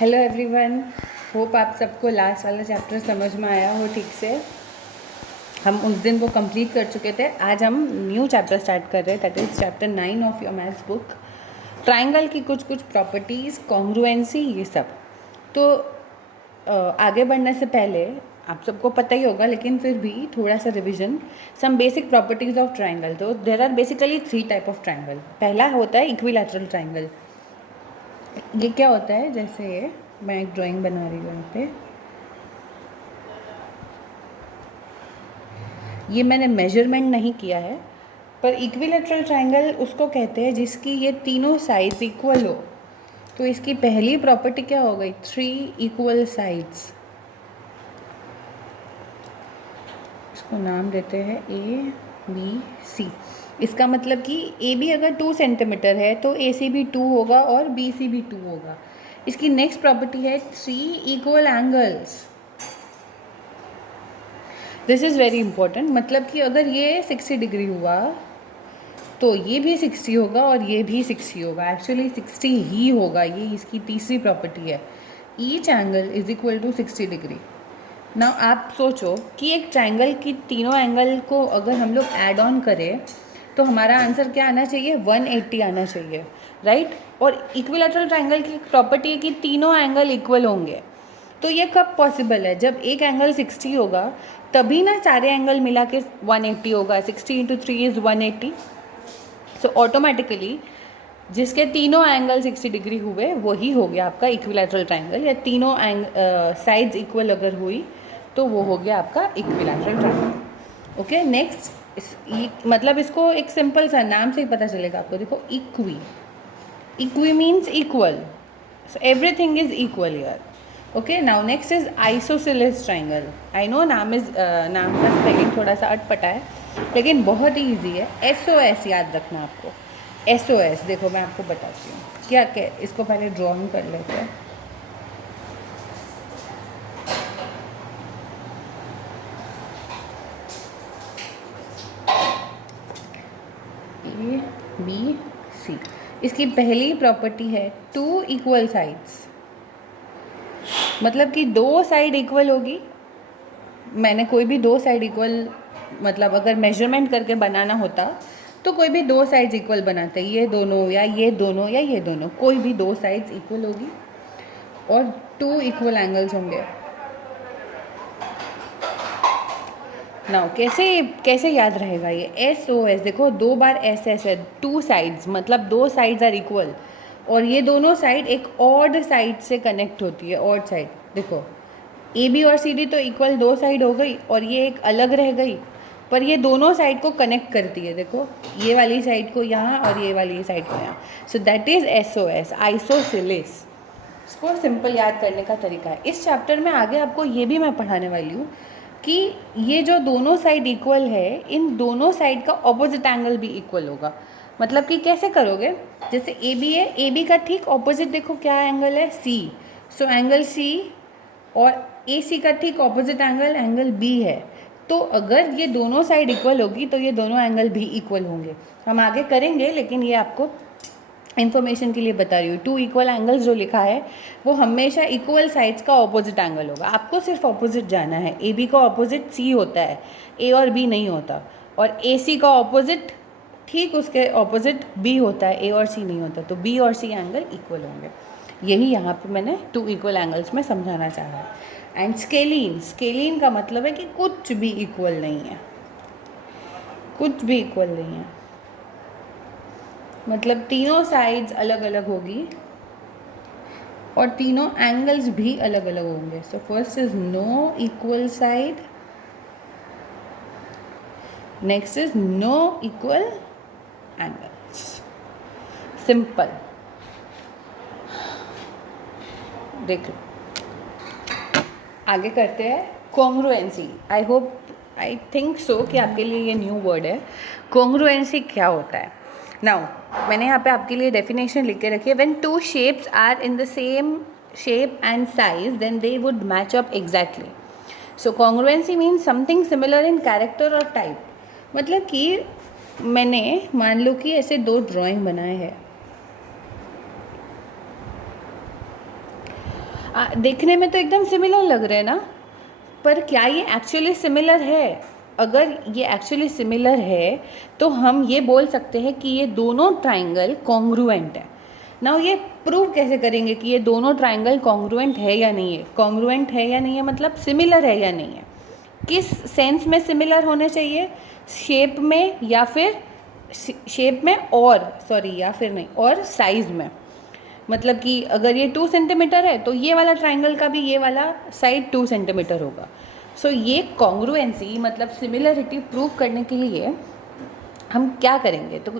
Hello everyone, hope आप सबको last वाला चैप्टर समझ में आया हो ठीक से। हम उस दिन वो कंप्लीट कर चुके थे। आज हम न्यू चैप्टर स्टार्ट कर रहे हैं, that is chapter 9 of your maths book. Triangle की कुछ कुछ प्रॉपर्टीज़, कॉन्ग्रुएंसी, ये सब। तो आगे बढ़ने से पहले आप सबको पता ही होगा, लेकिन फिर भी थोड़ा सा revision, some basic properties of triangle. तो there are basically 3 type of triangle. पहला होता है इक्विलैटरल ट्राइंगल। ये क्या होता है, जैसे मैं एक ड्राइंग बना रही हूँ यहाँ पे। ये मैंने मेजरमेंट नहीं किया है, पर इक्विलैटरल ट्राइंगल उसको कहते हैं जिसकी ये तीनों साइड्स इक्वल हो। तो इसकी पहली प्रॉपर्टी क्या हो गई? 3 इक्वल साइड्स। इसको नाम देते हैं ए बी सी। इसका मतलब कि ए बी अगर 2 सेंटीमीटर है तो ए सी भी 2 होगा और बी सी भी 2 होगा। इसकी नेक्स्ट प्रॉपर्टी है 3 equal angles. This is very important. मतलब कि अगर ये 60 डिग्री हुआ तो ये भी 60 होगा और ये भी 60 होगा। एक्चुअली 60 ही होगा, ये इसकी तीसरी प्रॉपर्टी है। Each angle is equal to 60 degree. Now आप सोचो कि एक ट्राइंगल की तीनों एंगल को अगर हम लोग ऐड ऑन करें तो हमारा आंसर क्या आना चाहिए? 180 आना चाहिए, राइट? और इक्विलैटरल ट्राइंगल की प्रॉपर्टी है कि तीनों एंगल इक्वल होंगे। तो ये कब पॉसिबल है? जब एक एंगल 60 होगा तभी ना सारे एंगल मिला के 180 होगा। 60 × 3 इज़ 180। सो ऑटोमेटिकली जिसके तीनों एंगल 60 डिग्री हुए वही हो गया आपका इक्विलैटरल ट्राइंगल। या तीनों साइड्स इक्वल अगर हुई तो वो हो गया आपका इक्विलैटरल ट्राइंगल। ओके, नेक्स्ट मतलब इसको एक सिंपल सा नाम से ही पता चलेगा आपको। देखो, equi means equal, so everything is equal here. Okay, now next is isosceles triangle. I know नाम का स्पेलिंग थोड़ा सा अटपटा है, लेकिन बहुत ही ईजी है। SOS याद रखना आपको। SOS देखो, मैं आपको बताती हूँ क्या क्या। इसको पहले ड्राइंग कर लेते हैं। ABC। इसकी पहली प्रॉपर्टी है 2 इक्वल साइड्स। मतलब कि 2 साइड इक्वल होगी। मैंने कोई भी 2 साइड इक्वल, मतलब अगर मेजरमेंट करके बनाना होता तो कोई भी 2 साइड्स इक्वल बनाते, ये दोनों या ये दोनों या ये दोनों, कोई भी 2 साइड्स इक्वल होगी और 2 इक्वल एंगल्स होंगे। नाउ कैसे याद रहेगा ये? SOS देखो, 2 बार SS है, 2 साइड्स, मतलब 2 साइड्स आर इक्वल और ये दोनों साइड एक ऑड साइड से कनेक्ट होती है। ऑड साइड देखो, AB और CD तो इक्वल 2 साइड हो गई और ये एक अलग रह गई, पर ये दोनों साइड को कनेक्ट करती है। देखो, ये वाली साइड को यहाँ और ये वाली साइड को यहाँ। So that is SOS, isosceles. इसको सिंपल याद करने का तरीका है। इस चैप्टर में आगे आपको ये भी मैं पढ़ाने वाली हूँ कि ये जो दोनों साइड इक्वल है, इन दोनों साइड का ऑपोजिट एंगल भी इक्वल होगा। मतलब कि कैसे करोगे? जैसे AB है, AB का ठीक ऑपोजिट देखो क्या एंगल है? C। सो एंगल C और AC का ठीक ऑपोजिट एंगल B है। तो अगर ये दोनों साइड इक्वल होगी तो ये दोनों एंगल भी इक्वल होंगे। हम आगे करेंगे, लेकिन ये आपको इन्फॉर्मेशन के लिए बता रही हूँ। 2 इक्वल एंगल्स जो लिखा है वो हमेशा इक्वल साइड्स का ऑपोजिट एंगल होगा। आपको सिर्फ ऑपोजिट जाना है। AB का ऑपोजिट C होता है, A और B नहीं होता। और AC का ऑपोजिट ठीक उसके ऑपोजिट B होता है, A और C नहीं होता। तो B और C एंगल इक्वल होंगे। यही यहाँ पे मैंने 2 इक्वल एंगल्स में समझाना चाहा है। एंड स्केलीन का मतलब है कि कुछ भी इक्वल नहीं है, कुछ भी इक्वल नहीं है। मतलब तीनों साइड्स अलग अलग होगी और तीनों एंगल्स भी अलग अलग होंगे। So first is no equal side, next is no equal angles. Simple, देख लो। आगे करते हैं कॉन्ग्रुएंसी। आई थिंक सो कि आपके लिए ये न्यू वर्ड है। कॉन्ग्रुएंसी क्या होता है? नाउ मैंने यहाँ पे आपके लिए डेफिनेशन लिख के रखी है। When 2 shapes are in the same shape and size then they would match up exactly. So congruency means something similar in character और टाइप। मतलब कि मैंने मान लो कि ऐसे 2 ड्राइंग बनाए हैं देखने में तो एकदम सिमिलर लग रहे हैं ना, पर क्या ये एक्चुअली सिमिलर है? अगर ये एक्चुअली सिमिलर है तो हम ये बोल सकते हैं कि ये दोनों ट्राइंगल कॉन्ग्रुएंट है। नाउ ये प्रूव कैसे करेंगे कि ये दोनों ट्राइंगल कॉन्ग्रुएंट है या नहीं है? कॉन्ग्रुएंट है या नहीं है मतलब सिमिलर है या नहीं है। किस सेंस में सिमिलर होने चाहिए? शेप में या फिर शेप में और या फिर नहीं और साइज़ में। मतलब कि अगर ये 2 सेंटीमीटर है तो ये वाला ट्राइंगल का भी ये वाला साइड 2 सेंटीमीटर होगा। सो ये कॉन्ग्रुएंसी मतलब सिमिलरिटी प्रूव करने के लिए हम क्या करेंगे? तो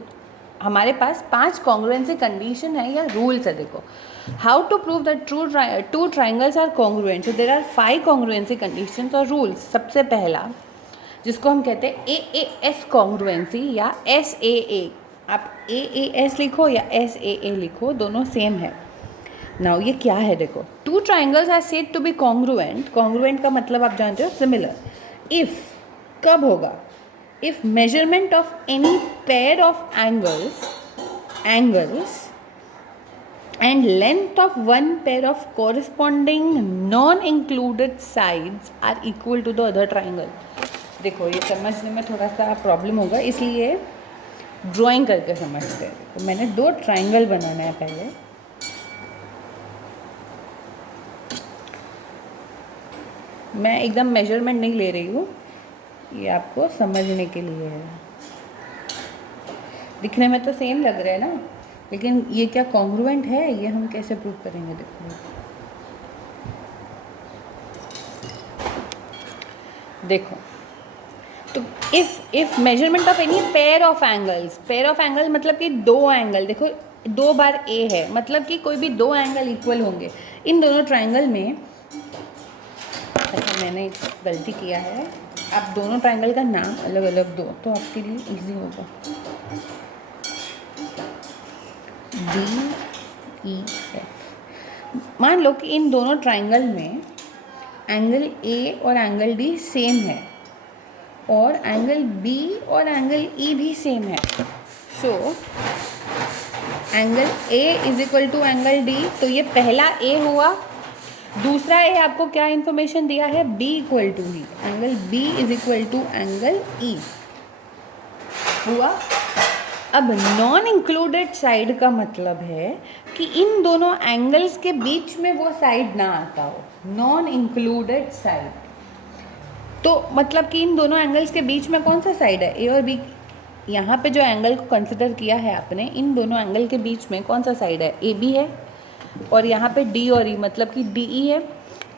हमारे पास 5 कॉन्ग्रुएंसी कंडीशन है या रूल्स है। देखो, how to prove that two triangles are congruent. So there are 5 congruency conditions और रूल्स। सबसे पहला, जिसको हम कहते हैं AAS कॉन्ग्रुएंसी या SAA। आप AAS लिखो या SAA लिखो, दोनों सेम है। नाउ ये क्या है? देखो, 2 triangles are said to be congruent. Congruent का मतलब आप जानते हो सिमिलर। इफ़, कब होगा? If measurement of any pair of angles and length of one pair of corresponding non-included sides are equal to the other triangle। देखो, ये समझने में थोड़ा सा प्रॉब्लम होगा, इसलिए ड्राइंग करके समझते हैं। तो मैंने 2 ट्राइंगल बनाना है पहले। मैं एकदम मेजरमेंट नहीं ले रही हूँ, ये आपको समझने के लिए है। दिखने में तो सेम लग रहा है ना, लेकिन ये क्या कॉन्ग्रुएंट है? ये हम कैसे प्रूव करेंगे? देखो, तो if measurement of any pair of angle मतलब कि 2 एंगल। देखो, 2 बार A है मतलब कि कोई भी 2 एंगल इक्वल होंगे इन दोनों ट्राइंगल में। अच्छा, मैंने गलती किया है। आप दोनों ट्राइंगल का नाम अलग अलग दो तो आपके लिए इजी होगा। DEF। मान लो कि इन दोनों ट्राइंगल में एंगल A और एंगल D सेम है और एंगल B और एंगल E भी सेम है। So angle A is equal to angle D। तो ये पहला A हुआ। दूसरा A आपको क्या इन्फॉर्मेशन दिया है? B equal to E। Angle B is equal to angle E हुआ। अब नॉन इंक्लूडेड साइड का मतलब है कि इन दोनों एंगल्स के बीच में वो साइड ना आता हो। नॉन इंक्लूडेड साइड तो मतलब कि इन दोनों एंगल्स के बीच में कौन सा साइड है? A और B। यहाँ पे जो एंगल को कंसिडर किया है आपने, इन दोनों एंगल के बीच में कौन सा साइड है? AB है। और यहाँ पे D और E मतलब कि DE है।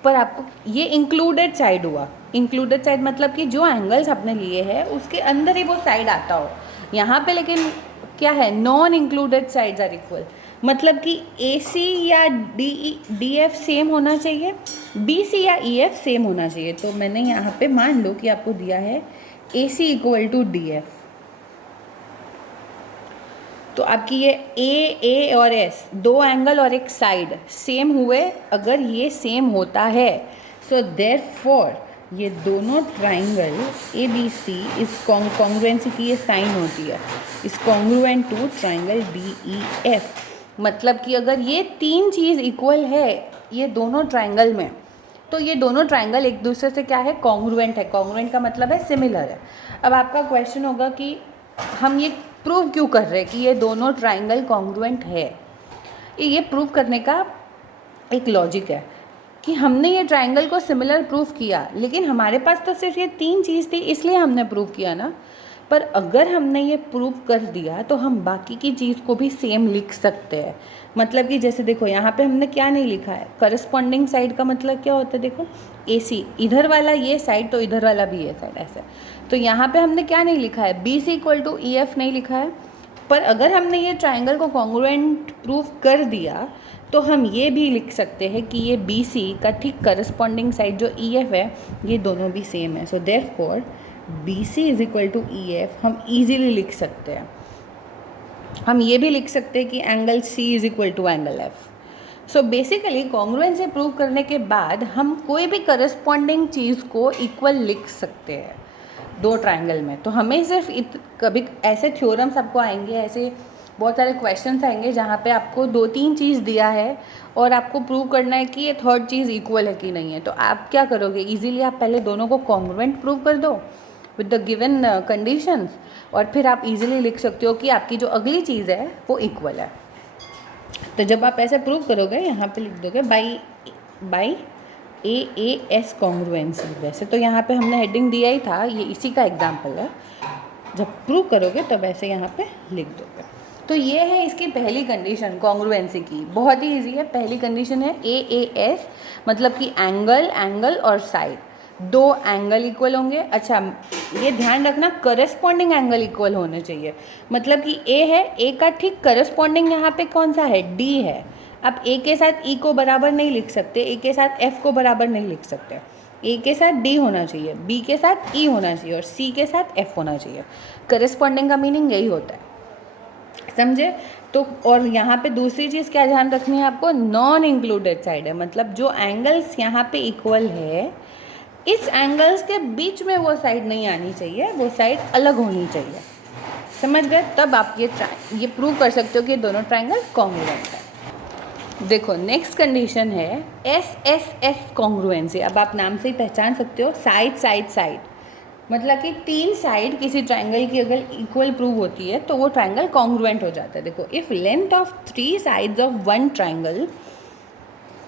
पर आपको ये इंक्लूडेड साइड हुआ। इंक्लूडेड साइड मतलब कि जो एंगल्स आपने लिए हैं उसके अंदर ही वो साइड आता हो। यहाँ पे लेकिन क्या है? Non included sides are equal. मतलब कि AC या DF सेम होना चाहिए, BC या EF सेम होना चाहिए। तो मैंने यहाँ पे मान लो कि आपको दिया है AC इक्वल टू DF। तो आपकी ये A और S 2 एंगल और एक साइड सेम हुए। अगर ये सेम होता है सो देयरफॉर ये दोनों ट्राइंगल ABC इस कॉन्ग्रुएंसी की ये साइन होती है, इस कॉन्ग्रुएंट टू ट्राइंगल DEF। मतलब कि अगर ये 3 चीज़ इक्वल है ये दोनों ट्राइंगल में, तो ये दोनों ट्राइंगल एक दूसरे से क्या है? कॉन्ग्रुएंट है। कॉन्ग्रुएंट का मतलब है सिमिलर है। अब आपका क्वेश्चन होगा कि हम ये प्रूव क्यों कर रहे हैं कि ये दोनों ट्राइंगल कॉन्ग्रुएंट है? ये प्रूव करने का एक लॉजिक है कि हमने ये ट्राइंगल को सिमिलर प्रूव किया, लेकिन हमारे पास तो सिर्फ ये 3 चीज़ थी इसलिए हमने प्रूव किया ना। पर अगर हमने ये प्रूव कर दिया तो हम बाकी की चीज़ को भी सेम लिख सकते हैं। मतलब कि जैसे देखो, यहाँ पे हमने क्या नहीं लिखा है? करस्पॉन्डिंग साइड का मतलब क्या होता है? देखो, AC इधर वाला ये साइड तो इधर वाला भी ये साइड, ऐसे। तो यहाँ पे हमने क्या नहीं लिखा है? BC इक्वल टू EF नहीं लिखा है। पर अगर हमने ये ट्राइंगल को कॉन्ग्रुएंट प्रूव कर दिया तो हम ये भी लिख सकते हैं कि ये BC का ठीक करस्पॉन्डिंग साइड जो EF है ये दोनों भी सेम है। So therefore BC is equal to EF हम ईजीली लिख सकते हैं। हम ये भी लिख सकते हैं कि angle C is equal to angle F। So basically congruency prove करने के बाद हम कोई भी करस्पॉन्डिंग चीज़ को इक्वल लिख सकते हैं 2 ट्राइंगल में। तो हमें सिर्फ कभी ऐसे थ्योरम्स आपको आएंगे, ऐसे बहुत सारे क्वेश्चंस आएंगे जहाँ पे आपको 2-3 चीज़ दिया है और आपको प्रूव करना है कि ये थर्ड चीज़ इक्वल है कि नहीं है। तो आप क्या करोगे, इजीली आप पहले दोनों को कॉन्ग्रुएंट प्रूव कर दो विद द गिवन कंडीशंस, और फिर आप इजीली लिख सकते हो कि आपकी जो अगली चीज़ है वो इक्वल है। तो जब आप ऐसे प्रूव करोगे यहाँ पे लिख दोगे बाई AAS कॉन्ग्रुएंसी। वैसे तो यहाँ पे हमने हेडिंग दिया ही था, ये इसी का एग्जाम्पल है। जब प्रूव करोगे तब ऐसे यहाँ पे लिख दोगे। तो ये है इसकी पहली कंडीशन कॉन्ग्रुएंसी की, बहुत ही इजी है। पहली कंडीशन है AAS, मतलब कि एंगल और साइड, दो एंगल इक्वल होंगे। अच्छा, ये ध्यान रखना करस्पॉन्डिंग एंगल इक्वल होने चाहिए। मतलब कि A है, A का ठीक करस्पॉन्डिंग यहाँ पे कौन सा है, D है। आप A के साथ E को बराबर नहीं लिख सकते, A के साथ F को बराबर नहीं लिख सकते। A के साथ D होना चाहिए, B के साथ E होना चाहिए और C के साथ F होना चाहिए। करस्पॉन्डिंग का मीनिंग यही होता है, समझे। तो और यहाँ पे दूसरी चीज़ क्या ध्यान रखनी है आपको, नॉन इंक्लूडेड साइड है। मतलब जो एंगल्स यहाँ पे इक्वल है, इस एंगल्स के बीच में वो साइड नहीं आनी चाहिए, वो साइड अलग होनी चाहिए। समझ गए। तब आप ये प्रूव कर सकते हो कि दोनों ट्राइंगल कॉन्ग्रुएंट है। देखो नेक्स्ट कंडीशन है SSS कॉन्ग्रुएंसी। अब आप नाम से ही पहचान सकते हो, साइड साइड साइड, मतलब कि 3 साइड किसी ट्राइंगल की अगर इक्वल प्रूव होती है तो वो ट्राइंगल कॉन्ग्रुएंट हो जाता है। देखो, if length of 3 sides of one triangle,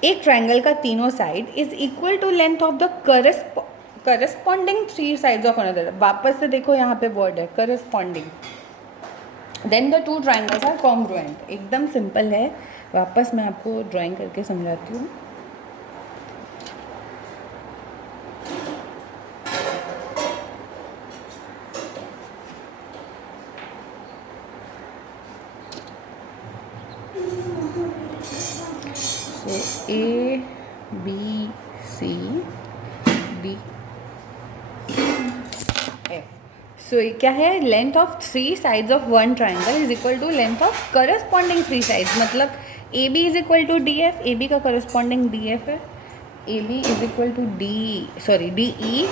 एक ट्राइंगल का तीनों side is equal to length of the corresponding 3 sides of another. वापस से देखो यहाँ पे वर्ड है corresponding, then the 2 triangles are congruent. एकदम सिंपल है, वापस मैं आपको ड्राइंग करके समझाती हूँ। A B C D F। सो ये क्या है, length of 3 sides of one triangle is equal to length of corresponding 3 sides. मतलब AB is equal to DF, AB का करस्पॉन्डिंग DF है, AB is equal to DE।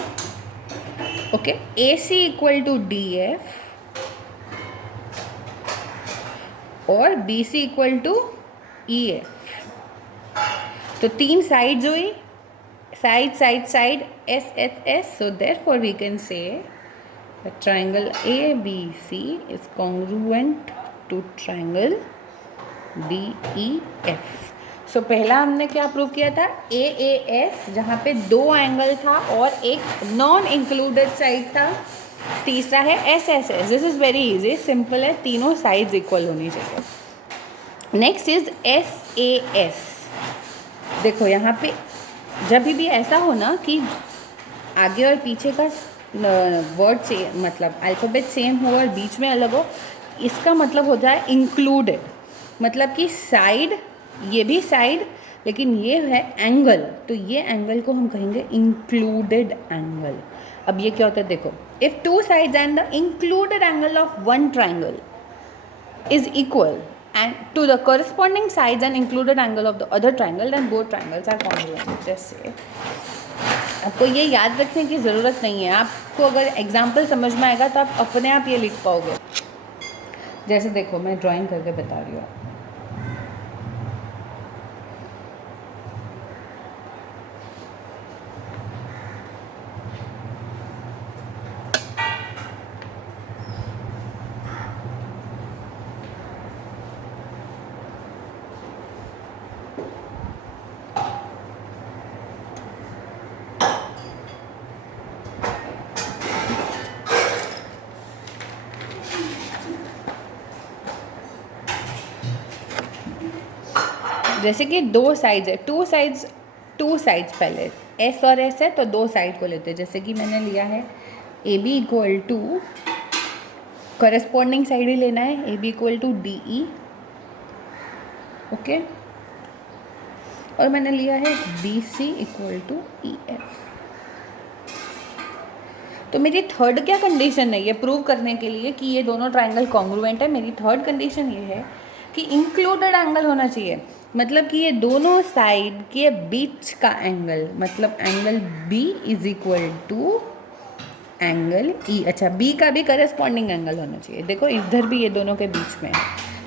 Okay, AC equal to DF और BC equal to EF। तो 3 sides हुई, side side side SSS। So therefore we can say the triangle ABC is congruent to triangle DEF। सो पहला हमने क्या prove किया था, AAS, जहाँ पे 2 एंगल था और एक नॉन इंक्लूडेड साइड था। तीसरा है SSS, this is very easy, simple है, तीनों साइड्स इक्वल होनी चाहिए। Next is SAS। देखो यहाँ पे जब भी ऐसा हो ना कि आगे और पीछे का वर्ड से मतलब अल्फ़ाबेट सेम हो और बीच में अलग हो, इसका मतलब हो जाए इंक्लूडेड। मतलब कि साइड, ये भी साइड, लेकिन ये है एंगल, तो ये एंगल को हम कहेंगे इंक्लूडेड एंगल। अब ये क्या होता है, देखो, if 2 sides and the included angle of one triangle is equal and to the corresponding sides and included angle of the other triangle, then both triangles are congruent। जैसे आपको ये याद रखने की ज़रूरत नहीं है, आपको अगर एग्जाम्पल समझ में आएगा तो आप अपने आप ये लिख पाओगे। जैसे देखो मैं ड्राइंग करके बता रही हूँ। जैसे कि 2 साइड्स है, 2 साइड्स पहले S और S है तो 2 साइड को लेते हैं। जैसे कि मैंने लिया है AB equal to, corresponding side ही लेना है, AB equal to DE। Okay, और मैंने लिया है BC इक्वल टू EF। तो मेरी थर्ड क्या कंडीशन है ये प्रूव करने के लिए कि ये दोनों ट्राइंगल कॉन्ग्रुएंट है, मेरी थर्ड कंडीशन ये है कि इंक्लूडेड एंगल होना चाहिए। मतलब कि ये दोनों साइड के बीच का एंगल, मतलब angle B is equal to angle E। अच्छा, B का भी करस्पॉन्डिंग एंगल होना चाहिए। देखो इधर भी ये दोनों के बीच में है,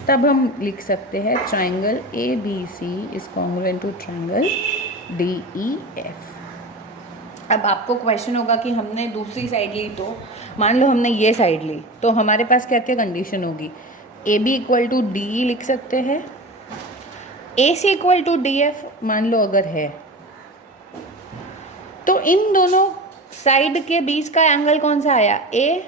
तब हम लिख सकते हैं triangle A B C is congruent to triangle D E F. अब आपको क्वेश्चन होगा कि हमने दूसरी साइड ली, तो मान लो हमने ये साइड ली, तो हमारे पास क्या क्या कंडीशन होगी? A B equal to D E लिख सकते हैं, A C equal to D F मान लो अगर है, तो इन दोनों साइड के बीच का एंगल कौन सा आया? A.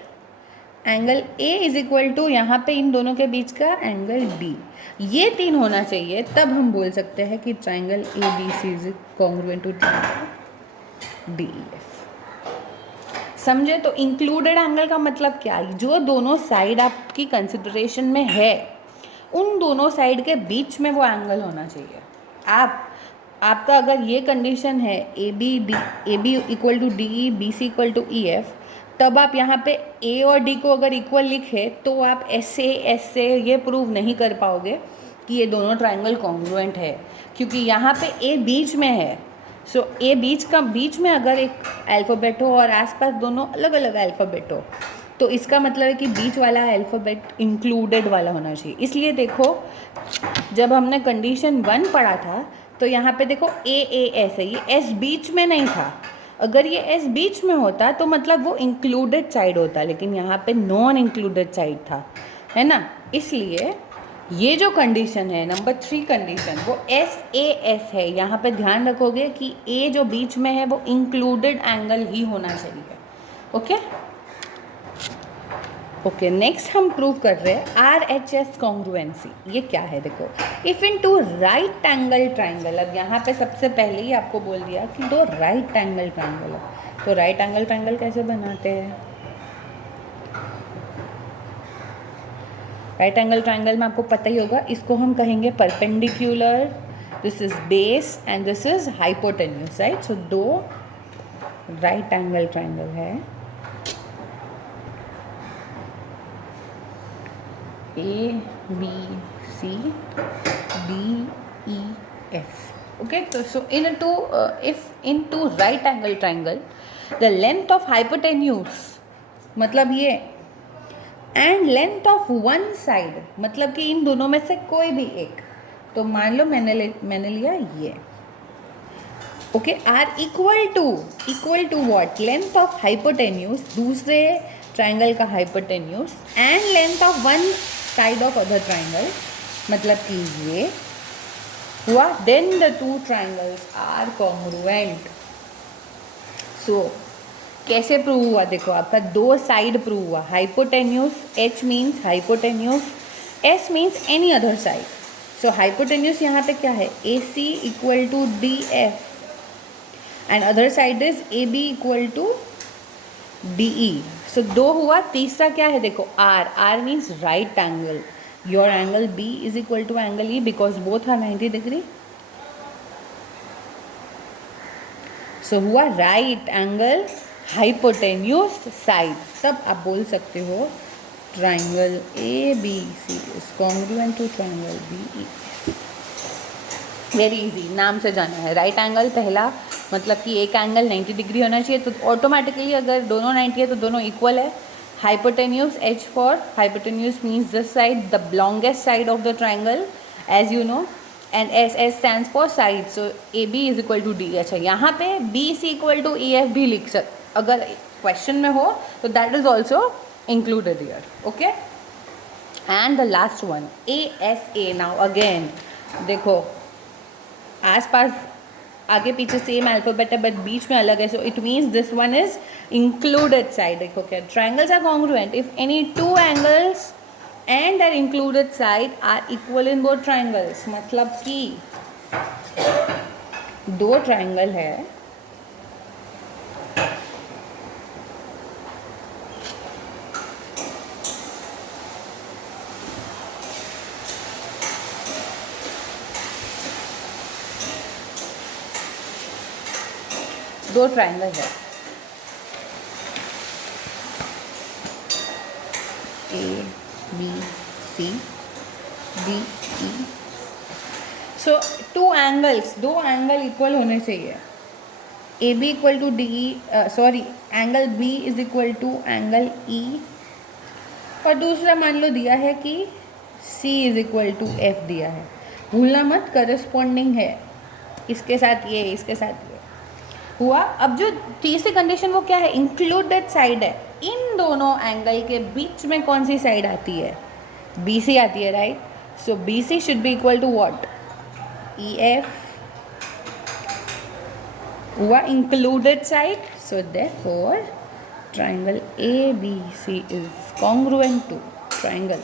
Angle A is equal to यहाँ पे इन दोनों के बीच का एंगल डी। ये 3 होना चाहिए, तब हम बोल सकते हैं कि triangle A B C is congruent to triangle D E F. समझे? तो इंक्लूडेड एंगल का मतलब क्या? जो दोनों साइड आपकी कंसिडरेशन में है, उन दोनों साइड के बीच में वो एंगल होना चाहिए। आपका अगर ये कंडीशन है A B equal to D E, B C equal to E F, तब आप यहाँ पे ए और डी को अगर इक्वल लिखे तो आप ऐसे ये प्रूव नहीं कर पाओगे कि ये दोनों ट्राइंगल कॉन्ग्रुएंट है, क्योंकि यहाँ पे ए बीच में है। सो ए बीच में अगर एक अल्फ़ाबेट हो और आसपास दोनों अलग अलग अल्फ़ाबेट हो, तो इसका मतलब है कि बीच वाला अल्फ़ाबेट इंक्लूडेड वाला होना चाहिए। इसलिए देखो, जब हमने कंडीशन 1 पढ़ा था तो यहाँ पे देखो ए एस है, ये एस बीच में नहीं था। अगर ये एस बीच में होता तो मतलब वो इंक्लूडेड साइड होता, लेकिन यहाँ पे नॉन इंक्लूडेड साइड था, है ना। इसलिए ये जो कंडीशन है नंबर 3 कंडीशन, वो एस ए एस है। यहाँ पे ध्यान रखोगे कि ए जो बीच में है वो इंक्लूडेड एंगल ही होना चाहिए। ओके ओके, नेक्स्ट हम प्रूव कर रहे हैं आर एच एस कॉन्ग्रुएंसी। ये क्या है? देखो, if in two right angle triangle, अब यहाँ पे सबसे पहले ही आपको बोल दिया कि 2 राइट एंगल ट्राइंगल है, तो राइट एंगल ट्राइंगल कैसे बनाते हैं? राइट एंगल ट्राइंगल में आपको पता ही होगा, इसको हम कहेंगे perpendicular, this is base and this is hypotenuse, right. So 2 right angle triangle है, A B C D E F. Okay, तो so in two right angle triangle the length of hypotenuse मतलब ये and length of one side मतलब कि इन दोनों में से कोई भी एक, तो मान लो मैंने लिया ये, okay, are equal to what? Length of hypotenuse, दूसरे ट्राइंगल का hypotenuse, and length of one side of other triangle, मतलब कि ये हुआ। Then the 2 triangles are congruent. So कैसे प्रूव हुआ? देखो, आपका 2 साइड प्रूव हुआ। Hypotenuse, H means hypotenuse, S means any other side. So hypotenuse यहाँ पे क्या है? A C equal to D F and other side is A B equal to D E. So 2 हुआ। तीसरा क्या है? देखो, R means right angle. Your angle B is equal to angle E because both are 90 degree. So हुआ right angle hypotenuse side. तब आप बोल सकते हो triangle A B C is congruent to triangle B E. Very easy, नाम से जाना है। राइट एंगल पहला मतलब कि एक एंगल 90 डिग्री होना चाहिए, तो ऑटोमेटिकली अगर दोनों 90 है तो दोनों इक्वल है। Hypotenuse, H for hypotenuse means this side, the longest side of the triangle as you know, and S stands for side. So A B is equal to D. अच्छा, यहाँ पे B C equal to E F भी लिख सकते, अगर question में हो तो that is also included here. Okay, and the last one A S A. Now again देखो, आसपास आगे पीछे सेम अल्फाबेट है बट बीच में अलग है, so it means this one is included side. देखो क्या, triangles are congruent if any 2 angles and their included side are equal in both triangles. मतलब कि 2 ट्राइंगल है, दो ट्राइंगल है, A B C D E. So 2 angles, 2 angle equal होने चाहिए। A B equal to D E, sorry, angle B is equal to angle E, और दूसरा मान लो दिया है कि C is equal to F दिया है, भूलना मत, करस्पॉन्डिंग है, इसके साथ ये, इसके साथ ये हुआ। अब जो तीसरी कंडीशन वो क्या है, इंक्लूडेड साइड है। इन दोनों एंगल के बीच में कौन सी साइड आती है, BC आती है, right. So BC should be equal to what, EF हुआ included side. So therefore triangle ABC is congruent to triangle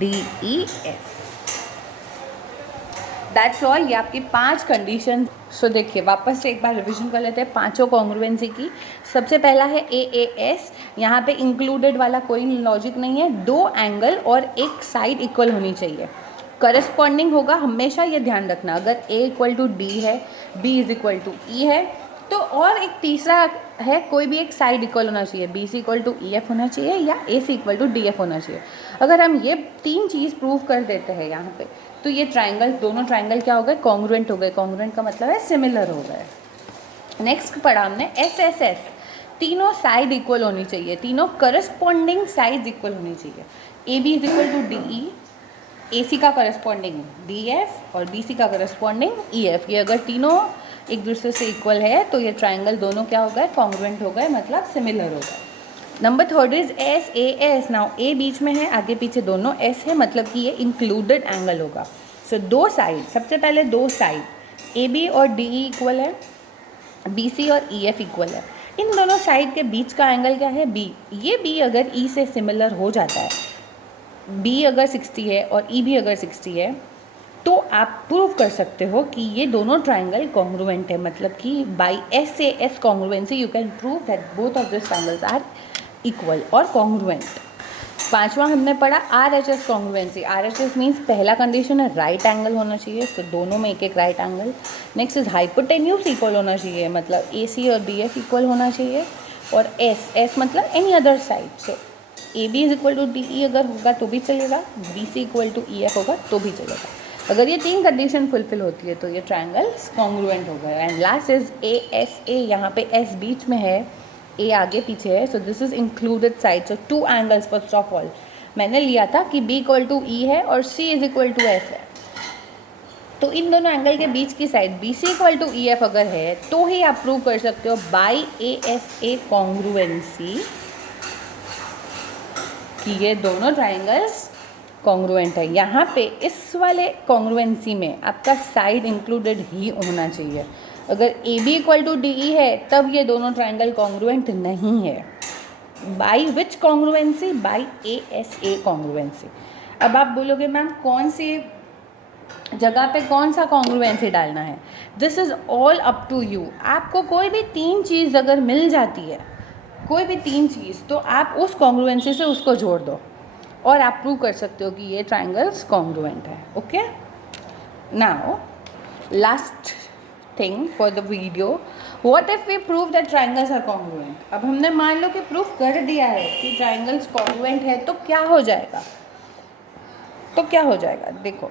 DEF। That's all, ये आपकी 5 कंडीशन। सो देखिए वापस से एक बार रिवीजन कर लेते हैं पांचों कॉन्ग्रुएंसी की। सबसे पहला है AAS, यहाँ पे इंक्लूडेड वाला कोई लॉजिक नहीं है, 2 एंगल और एक साइड इक्वल होनी चाहिए, करस्पॉन्डिंग होगा हमेशा, ये ध्यान रखना। अगर A इक्वल टू D है, B is equal to E है, तो और एक तीसरा है कोई भी एक साइड इक्वल होना चाहिए, BC इक्वल टू EF होना चाहिए या AC इक्वल टू DF होना चाहिए। अगर हम ये 3 चीज़ प्रूव कर देते हैं यहाँ पे, तो ये ट्राइंगल, दोनों ट्राइंगल क्या हो गए, कॉन्ग्रुएंट हो गए। कॉन्ग्रुएंट का मतलब है सिमिलर हो गए। नेक्स्ट पढ़ा हमने SSS, तीनों साइड इक्वल होनी चाहिए, तीनों करस्पॉन्डिंग साइड इक्वल होनी चाहिए। AB is equal to DE, AC का करस्पॉन्डिंग DF और BC का करस्पॉन्डिंग EF। ये अगर तीनों एक दूसरे से इक्वल है तो ये ट्राइंगल दोनों क्या हो गए, कॉन्ग्रुएंट हो गए, मतलब सिमिलर हो गए। Number third is SAS। Now A बीच में है, आगे पीछे दोनों S है, मतलब कि ये इंक्लूडेड एंगल होगा। सो 2 साइड, सबसे पहले 2 साइड AB और DE इक्वल है, BC और EF इक्वल है। इन दोनों साइड के बीच का एंगल क्या है, B। ये B अगर E से सिमिलर हो जाता है, B अगर 60 है और E भी अगर 60 है, तो आप प्रूव कर सकते हो कि ये दोनों ट्राइंगल कॉन्ग्रुएंट है, मतलब कि by SAS congruency you can prove that both of this triangles are equal और कॉन्ग्रुएंट। 5वां हमने पढ़ा RHS कॉन्ग्रुएंसी। RHS मीन्स पहला कंडीशन है राइट एंगल होना चाहिए, तो दोनों में एक एक right angle. Next is hypotenuse equal होना चाहिए, मतलब AC और DF इक्वल होना चाहिए। और S मतलब any other side. So AB is equal to DE अगर होगा तो भी चलेगा, BC इक्वल टू EF होगा तो भी चलेगा। अगर ये 3 कंडीशन फुलफिल होती है तो ये ट्राइंगल्स कॉन्ग्रुएंट हो गए। एंड लास्ट इज ASA, यहाँ पे S बीच में है, A आगे पीछे है, so this is included side. So 2 angles first of all मैंने लिया था कि B इक्वल टू E है और C is equal to F है, तो इन दोनों एंगल के बीच की side BC equal to EF अगर है तो ही आप प्रूव कर सकते हो बाय ASA कॉन्ग्रुएंसी कि ये दोनों ट्राइंगल्स कॉन्ग्रुएंट है। यहाँ पे इस वाले कॉन्ग्रुएंसी में आपका साइड इंक्लूडेड ही होना चाहिए। अगर AB इक्वल टू DE है तब ये दोनों ट्राइंगल कॉन्ग्रुएंट नहीं है। By which congruency, by ASA congruency. अब आप बोलोगे मैम कौन सी जगह पे कौन सा कॉन्ग्रुएंसी डालना है, this is all up to you. आपको कोई भी 3 चीज़ अगर मिल जाती है, कोई भी 3 चीज़, तो आप उस कॉन्ग्रुएंसी से उसको जोड़ दो और आप प्रूव कर सकते हो कि ये ट्राइंगल्स कॉन्ग्रुएंट है। Okay, now last thing for the video, what if we prove that triangles are congruent. अब हमने मान लो कि प्रूफ कर दिया है कि ट्राइंगल्स कॉन्ग्रुएंट है, तो क्या हो जाएगा, तो क्या हो जाएगा। देखो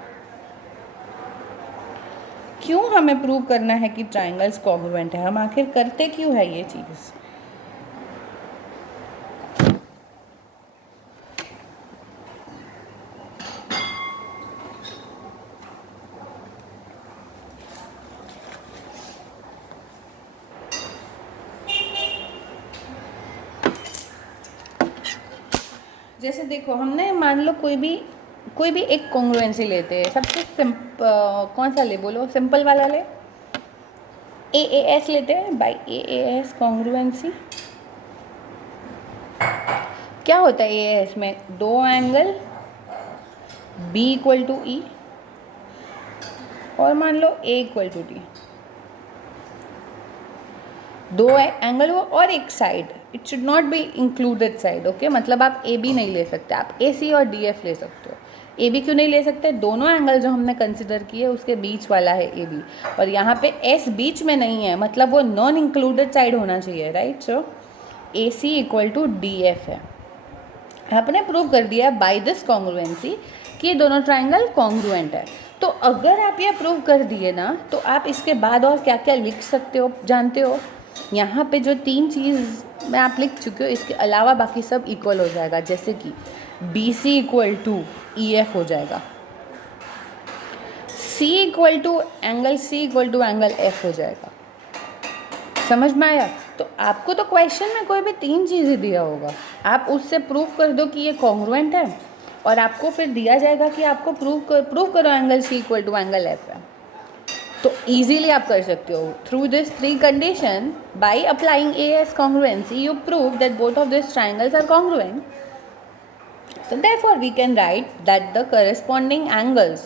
क्यों हमें प्रूव करना है कि ट्राइंगल्स कॉन्ग्रुएंट है, हम आखिर करते क्यों है ये चीज़। जैसे देखो हमने मान लो कोई भी एक कॉन्ग्रुएंसी लेते हैं, सबसे कौन सा ले, बोलो सिंपल वाला ले, AAS लेते हैं। बाय AAS कॉन्ग्रुएंसी क्या होता है, AAS में 2 angle B equal to E और मान लो A equal to D, 2 angle हो और एक side, it should not be included side. Okay, मतलब आप AB नहीं ले सकते, आप AC और DF ले सकते हो। AB क्यों नहीं ले सकते, दोनों एंगल जो हमने कंसिडर किए उसके बीच वाला है AB, और यहाँ पे S बीच में नहीं है, मतलब वो नॉन इंक्लूडेड साइड होना चाहिए, right. So AC equal to DF है। आपने प्रूव कर दिया बाय दिस कॉन्ग्रुएंसी कि ये दोनों ट्राइंगल कॉन्ग्रुएंट है। तो अगर आप ये प्रूव कर दिए ना, तो आप इसके बाद और क्या क्या लिख सकते हो जानते हो। यहाँ पे जो 3 चीज़ मैं आप लिख चुके हो, इसके अलावा बाकी सब इक्वल हो जाएगा। जैसे कि B C equal to E F हो जाएगा, C equal to angle C equal to angle F हो जाएगा। समझ में आया? तो आपको तो क्वेश्चन में कोई भी 3 चीज़ें दिया होगा, आप उससे प्रूव कर दो कि ये कॉन्ग्रुएंट है, और आपको फिर दिया जाएगा कि आपको प्रूव करो angle C equal to angle F है। तो ईजीली आप कर सकते हो। Through this 3 condition, by applying A S congruency, you prove that both of this triangles are congruent. So therefore we can write that the corresponding angles,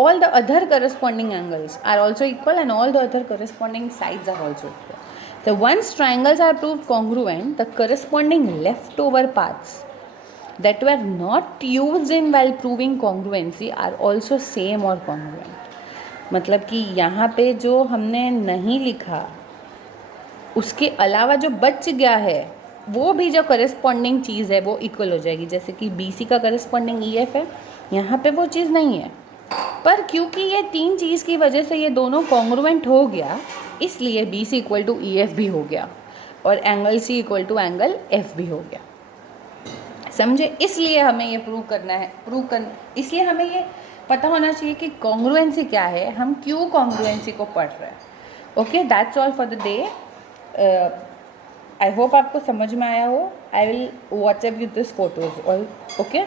all the other corresponding angles are also equal and all the other corresponding sides are also equal. So once triangles are proved congruent, the corresponding leftover paths that were not used in while proving congruency are also same or congruent. मतलब कि यहाँ पे जो हमने नहीं लिखा उसके अलावा जो बच गया है वो भी जो करस्पॉन्डिंग चीज़ है वो इक्वल हो जाएगी। जैसे कि बी सी का करस्पॉन्डिंग ई एफ है, यहाँ पे वो चीज़ नहीं है, पर क्योंकि ये 3 चीज़ की वजह से ये दोनों कॉन्ग्रुएंट हो गया, इसलिए B C equal to E F भी हो गया और angle C equal to angle F भी हो गया। समझे? इसलिए हमें ये प्रूव करना है, इसलिए हमें ये पता होना चाहिए कि कॉन्ग्रुएंसी क्या है, हम क्यों कॉन्ग्रुएंसी को पढ़ रहे हैं। Okay, that's all for the day. I hope आपको समझ में आया हो। I will WhatsApp you this photos all. Okay.